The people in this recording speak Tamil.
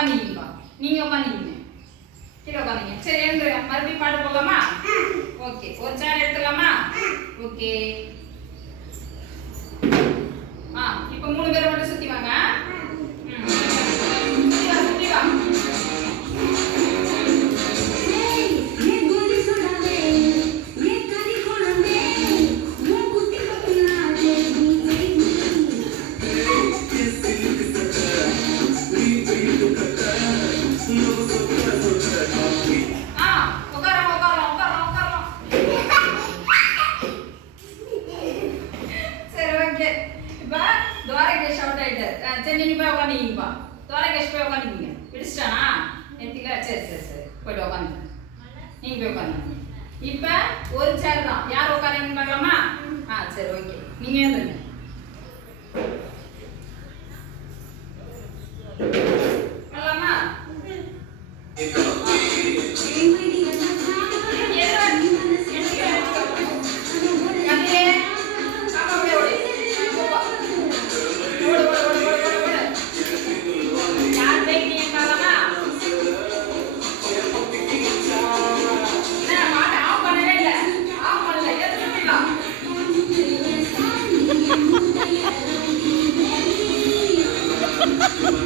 உட்காந்துக்கிங்கப்பா. நீங்கள் உட்காந்துக்கிங்க. கீழே உட்காந்துங்க. சரி எழுந்துருங்க. மறுபடியும் பாட்டு போகலாமா? ஓகே. ஒரு சேர் எடுத்துக்கலாமா? ஓகே. இப்போ 3 பேரை மட்டும் சுற்றி வாங்க. சுற்றி வா. சரி நீங்க போய் உட்காந்துக்கிங்கப்பா. துவாரகேஷ் போய் உட்காந்துக்கிங்க. பிடிச்சிட்டானா? எடுத்துக்கல. சரி சரி சரி போய்ட்டு உட்காந்துங்க. நீங்க போய் உட்காந்துங்க. இப்போ ஒரு சேர் தான். யார் உட்காருங்கன்னு பார்க்கலாமா? சரி ஓகே. நீங்க எழுந்துங்க. வரலாமா? Ha ha ha!